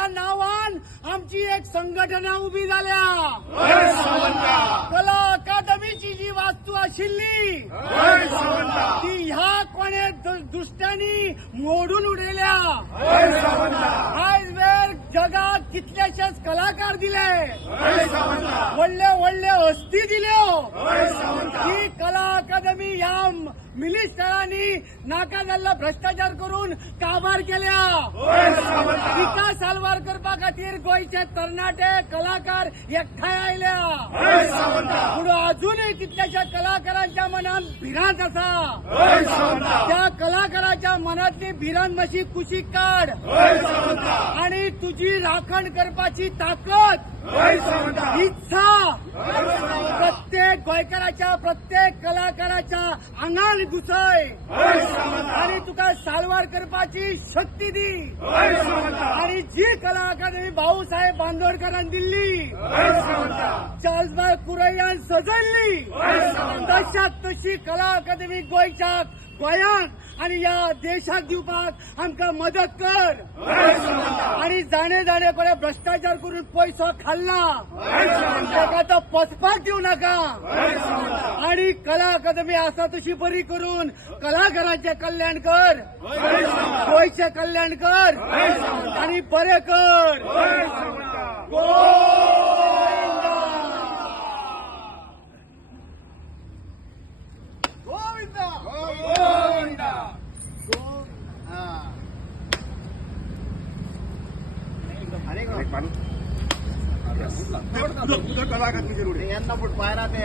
ह्या नावान आमची एक संघटना उभी झाल्या. कला अकादमीची जी वास्तू आशिल्ली ती ह्या कोणे दुष्ट्यांनी मोडून उडयल्या. आयज वेळ जगात कितलेशेच कलाकार दिले, व्हडले व्हडले हस्ती दिल्यो. ही कला अकादमी ह्या मिनिस्टरांनी नाका जाल्लो भ्रष्टाचार करून काबार केल्या. तिका साल्वार करपा खातीर गोंयचे तरणाटे कलाकार एकठांय आयल्या. पूण अजूनय कितल्याशा कलाकारांच्या मनात भिरांत आसा. त्या कलाकाराच्या मनातली भिरांत मातशी कुशीक काड आणि तुजी राखण करपाची ताकद, इच्छा प्रत्येक गोंयकाराच्या, प्रत्येक कलाकाराच्या आंगान घुसय आणि तुका साल्वार करपाची शक्ती दी. आणि जी कला अकादमी भाऊसाहेब बांदोडकरान दिल्ली, चार्ल्सभाई कुरैयान सजयल्ली, तशात तशी कला अकादमी गोंयांत आणि या देशाक दिवपाक आमकां मदत कर. आणि जाणे जाणे कोणे भ्रष्टाचार करून पैसो खाल्ला ताका तो पचपाक दिवं नाका. आणि कला अकादमी आसा तशी बरी करून कलाकारांचे कल्याण कर, गोंयचे कल्याण कर आणि बरें कर. यांना फुट पायरा ते